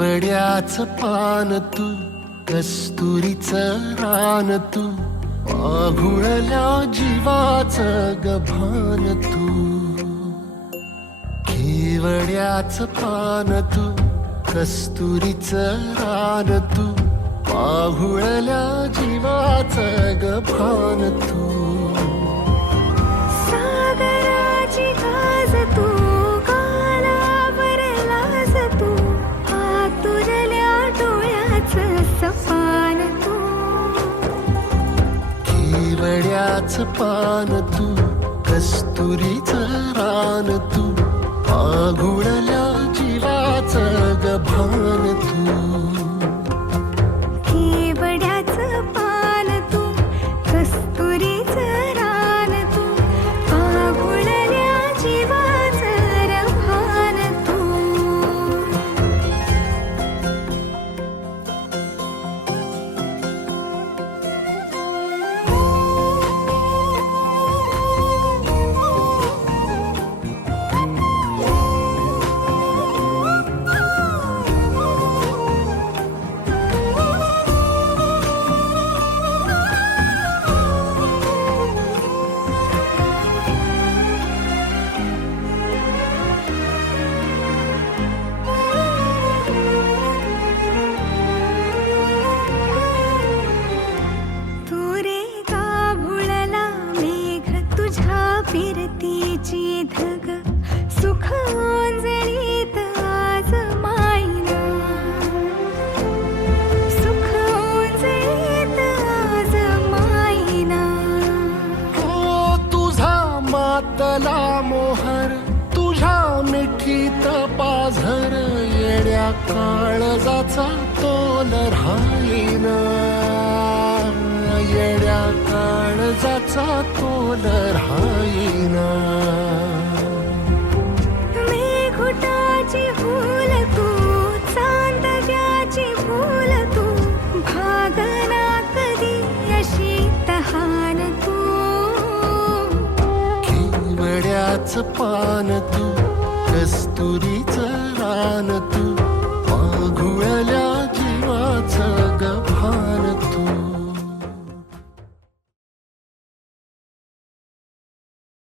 केवड्याचं पान तू, कस्तुरीचं रान तू, आघुळल्या जीवाचं गभान तू. केवड्याचं पान तू, कस्तुरीचं रान तू, आघुळल्या जीवाचं गभान तू. सागराची गाज तू, गालावरलास तू, आतुरल्या डोळ्याचं सपान तू. केवड्याचं पान तू, कस्तुरीचं रान तू, आघुळल्या जीवाचं गभान तू. केवड्याचं पान तू, कस्तुरीचं रान तू, आघुळल्या जीवाचं रभान तू. फिरतीची धग सुख ओंजळीत आज मायना, सुख ओंजळीत आज मायना. हो तुझा मातला मोहर, तुझ्या मिठीत पाझर, येड्या काळजाचा तोल राहीना, येड्या काळजाचा तोल राहीना. मेघुटाची फूल तू, चांदण्याची फूल तू, भागना कधी अशी तहान तू. केवड्याचं पान तू, कस्तुरीचं रान तू, आघुळल्या